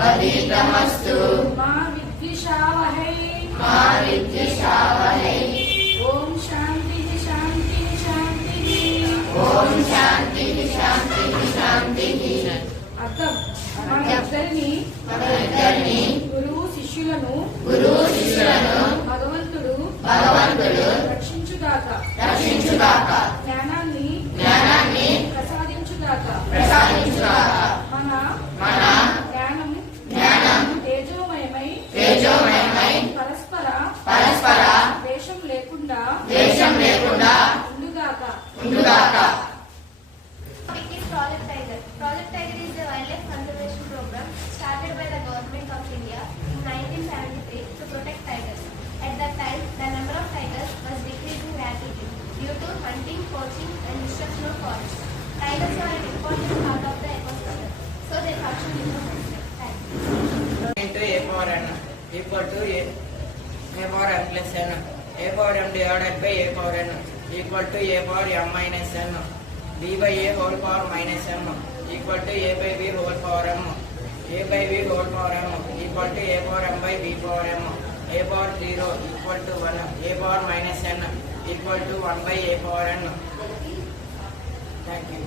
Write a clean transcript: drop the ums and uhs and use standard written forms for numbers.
वर्धितमस्तु मा विद्विषावहै ओम शांति शांति शांति ओम शांति शांति शांति అర్థం మన ఇద్దరిని గురువు శిష్యులను భగవంతుడు రక్షించుగాక జ్ఞానాన్ని ప్రసాదించుగాక మన జ్ఞానం తేజోమయమై పరస్పర ద్వేషం లేకుండా ఉండుగాక. Topic is Project Tiger. Project Tiger is a wildlife conservation program started by the government of India in 1973 to protect tigers. At that time, the number of tigers was decreasing rapidly due to hunting, poaching, and destruction of forests. Tigers are an important part of the ecosystem, so they function in the system. Thank you. Into a power n equal to a power m plus n. A power m divided by a power n equal to a power m minus n. B by a whole power minus m equal to a by b whole power m. A by b whole power m equal to a power m by b power m. A power 0 equal to 1. A power minus n equal to 1 by a power n. Thank you.